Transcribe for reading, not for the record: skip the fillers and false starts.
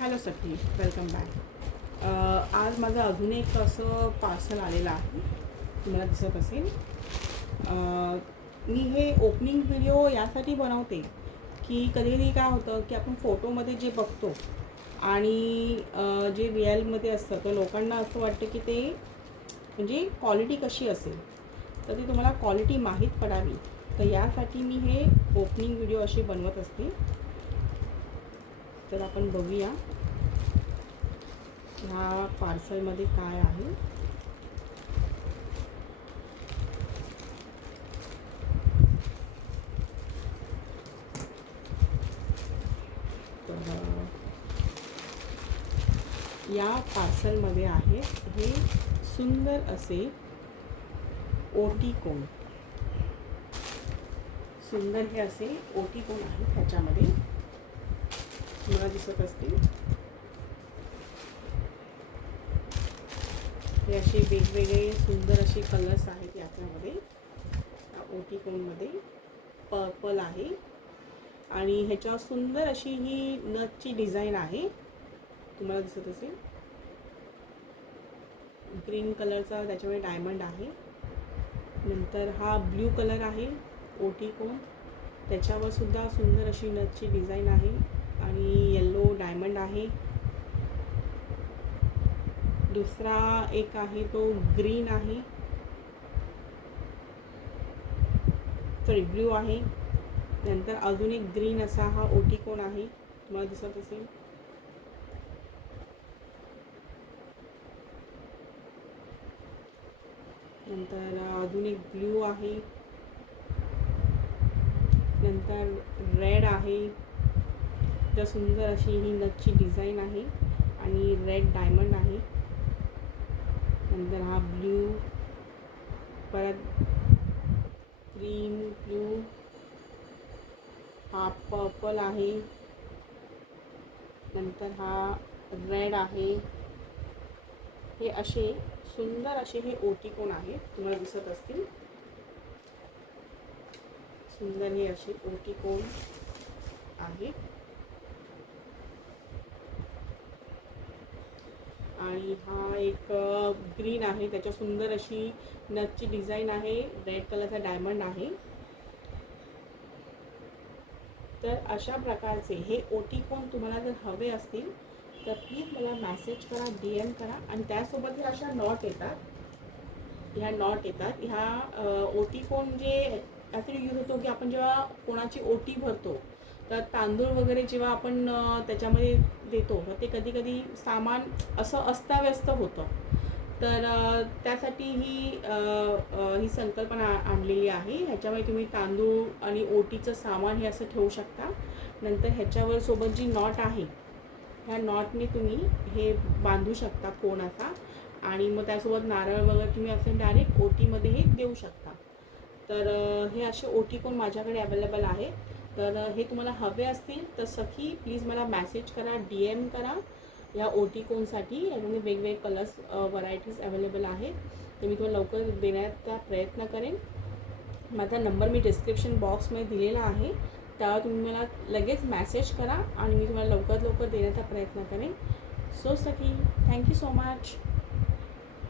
Hello सखी, welcome back. आज माझं अजून एक असं पार्सल आलेलं आहे, तुम्हाला दिसत असेल. मी हे ओपनिंग व्हिडिओ यासाठी बनवते की कधी कधी काय होतं की आपण फोटोमध्ये जे बघतो आणि जे रिअलमध्ये असतं तर लोकांना असं वाटतं की ते म्हणजे क्वालिटी कशी असेल, तर ती तुम्हाला क्वालिटी माहीत पडावी. तर यासाठी मी हे ओपनिंग व्हिडिओ असे बनवत असते. तर आपण बघूया ह्या पार्सलमध्ये काय आहे. तर या पार्सलमध्ये आहे हे सुंदर असे ओटी कोण. सुंदर हे असे ओटी कोण आहे, त्याच्यामध्ये तुम्हाला दिसत असतील. हे असे वेगवेगळे सुंदर असे कलर्स आहेत याच्यामध्ये. ओटी कोणमध्ये पर्पल आहे आणि ह्याच्यावर सुंदर अशी ही नथची डिझाईन आहे, तुम्हाला दिसत असेल. ग्रीन कलरचा त्याच्यामध्ये डायमंड आहे. नंतर हा ब्ल्यू कलर आहे ओटी कोण, त्याच्यावर सुद्धा सुंदर अशी नथची डिझाईन आहे आणि येलो डायमंड आहे. दुसरा एक आहे तो ग्रीन आहे, सॉरी ब्ल्यू आहे. नंतर अजून एक ग्रीन असा हा ओटी कोण आहे, तुम्हाला दिसत असेल. नंतर अजून एक ब्ल्यू आहे. नंतर रेड आहे, तर सुंदर अशी ही नथची डिझाईन आहे आणि रेड डायमंड आहे. नंतर हा ब्ल्यू, परत ग्रीन, ब्ल्यू, हा पर्पल आहे. नंतर हा रेड आहे. हे असे सुंदर असे हे ओटी कोण आहेत, तुम्हाला दिसत असतील. सुंदर हे असे ओटी कोण आहे आणि हा एक ग्रीन आहे, त्याच्या सुंदर अशी नथची डिझाईन आहे. रेड कलरचा डायमंड आहे. तर अशा प्रकारचे हे ओटी कोण तुम्हाला जर हवे असतील तर प्लीज मला मॅसेज करा, DM करा. आणि त्यासोबत ह्या अशा नॉट येतात, ह्या नॉट येतात. ह्या ओटी कोण जे यासाठी यूज होतो की आपण जेव्हा कोणाची ओटी भरतो तर तांदूळ वगैरे जेव्हा आपण त्याच्यामध्ये देतो तर ते कधी कधी सामान असं अस्ताव्यस्त होतं. तर त्यासाठी ही संकल्पना आणलेली आहे. ह्याच्यामध्ये तुम्ही तांदूळ आणि ओटीचं सामान हे असं ठेवू शकता. नंतर ह्याच्यावर सोबत जी नॉट आहे ह्या नॉटने तुम्ही हे बांधू शकता कोणाचा, आणि मग त्यासोबत नारळ वगैरे तुम्ही असं डायरेक्ट ओटीमध्ये हे देऊ शकता. तर हे असे ओटी कोण माझ्याकडे अवेलेबल आहे. तर हे तुम्हाला हवे असतील तर सखी प्लीज मला मॅसेज करा, DM करा. या ओटी कोणसाठी याच्यामध्ये वेगवेगळे कलर्स व्हरायटीज अवेलेबल आहेत. ते मी तुम्हाला लवकर देण्याचा प्रयत्न करेन. माझा नंबर मी डिस्क्रिप्शन बॉक्समध्ये दिलेला आहे, त्यावर तुम्ही मला लगेच मॅसेज करा आणि मी तुम्हाला लवकरात लवकर देण्याचा प्रयत्न करेन. सो सखी, थँक्यू सो मच.